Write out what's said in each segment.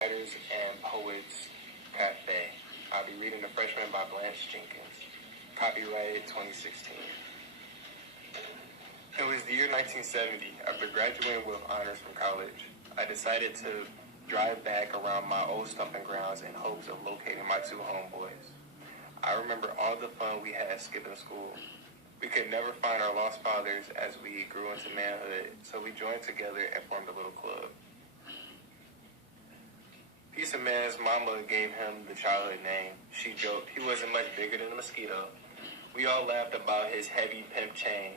Writers and Poets Cafe. I'll be reading The Freshman by BlancheM.Jenkins. Copyrighted 2016. It was the year 1970. After graduating with honors from college, I decided to drive back around my old stomping grounds in hopes of locating my two homeboys. I remember all the fun we had skipping school. We could never find our lost fathers as we grew into manhood, so we joined together and formed a little club. Piece of Man's mama gave him the childhood name. She joked he wasn't much bigger than a mosquito. We all laughed about his heavy pimp chain.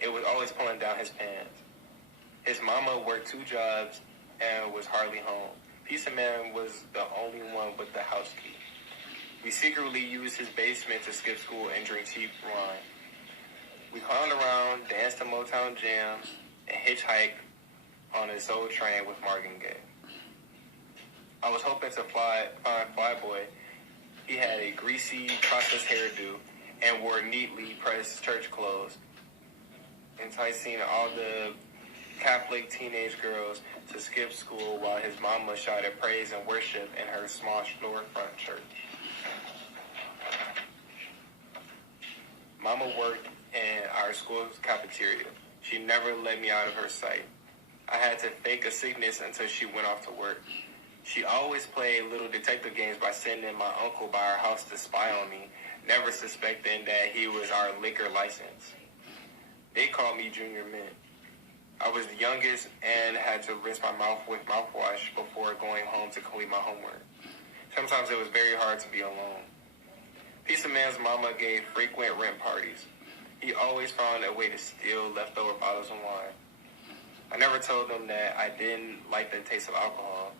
It was always pulling down his pants. His mama worked 2 jobs and was hardly home. Piece of Man was the only one with the house key. We secretly used his basement to skip school and drink cheap wine. We clowned around, danced to Motown jams, and hitchhiked on a soul train with Marvin Gaye. I was hoping to find Flyboy. He had a greasy, processed hairdo and wore neatly pressed church clothes, enticing all the Catholic teenage girls to skip school while his mama shouted praise and worship in her small storefront church. Mama worked in our school's cafeteria. She never let me out of her sight. I had to fake a sickness until she went off to work. She always played little detective games by sending my uncle by our house to spy on me, never suspecting that he was our liquor license. They called me Junior Mint. I was the youngest and had to rinse my mouth with mouthwash before going home to complete my homework. Sometimes it was very hard to be alone. Piece of Man's mama gave frequent rent parties. He always found a way to steal leftover bottles of wine. I never told him that I didn't like the taste of alcohol.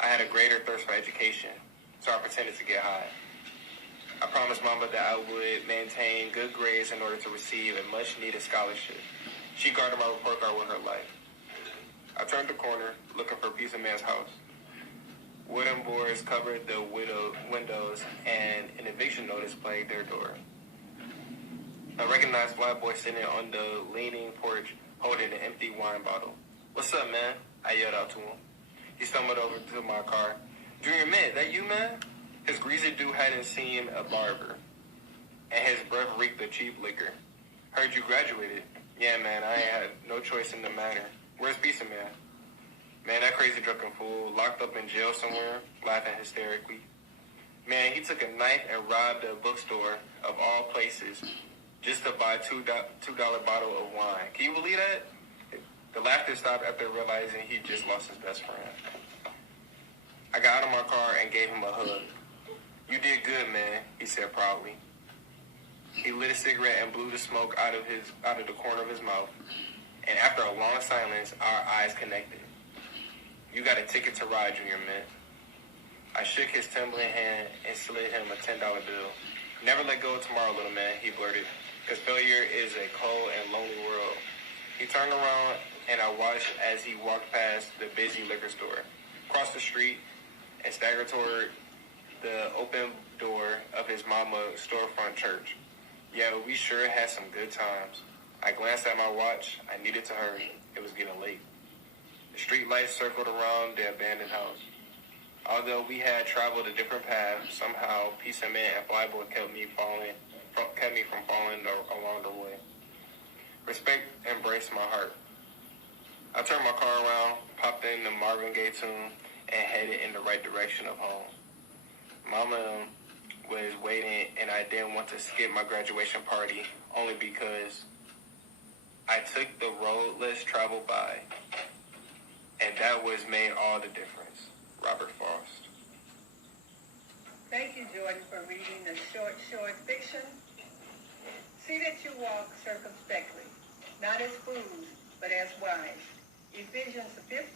I had a greater thirst for education, so I pretended to get high. I promised Mama that I would maintain good grades in order to receive a much-needed scholarship. She guarded my report card with her life. I turned the corner, looking for Piece of Man's house. Wooden boards covered the windows, and an eviction notice plagued their door. I recognized Flyboy sitting on the leaning porch, holding an empty wine bottle. "What's up, man?" I yelled out to him. He stumbled over to my car. "Junior Mint, that you, man?" His greasy dude hadn't seen a barber, and his breath reeked of cheap liquor. "Heard you graduated." "Yeah, man, I ain't had no choice in the matter." "Where's Piece of Man?" "Man, that crazy drunken fool, locked up in jail somewhere," laughing hysterically. "Man, he took a knife and robbed a bookstore, of all places, just to buy a $2 bottle of wine. Can you believe that?" The laughter stopped after realizing he just lost his best friend. I got out of my car and gave him a hug. "You did good, man," he said proudly. He lit a cigarette and blew the smoke out of the corner of his mouth. And after a long silence, our eyes connected. "You got a ticket to ride, Junior Mint." I shook his trembling hand and slid him a $10 bill. "Never let go of tomorrow, little man," he blurted, "because failure is a cold and lonely world." He turned around and I watched as he walked past the busy liquor store, crossed the street, and staggered toward the open door of his mama's storefront church. Yeah, we sure had some good times. I glanced at my watch. I needed to hurry. It was getting late. The street lights circled around the abandoned house. Although we had traveled a different path, somehow Piece of Man and Flyboy kept me from falling along the way. Respect embraced my heart. I turned my car around, popped in the Marvin Gaye tune, and headed in the right direction of home. Mama was waiting, and I didn't want to skip my graduation party only because I took the road less traveled by, and that was made all the difference. Robert Frost. Thank you, Jordan, for reading the short fiction. See that you walk circumspectly, not as fools, but as wise. Ephesians, the 5th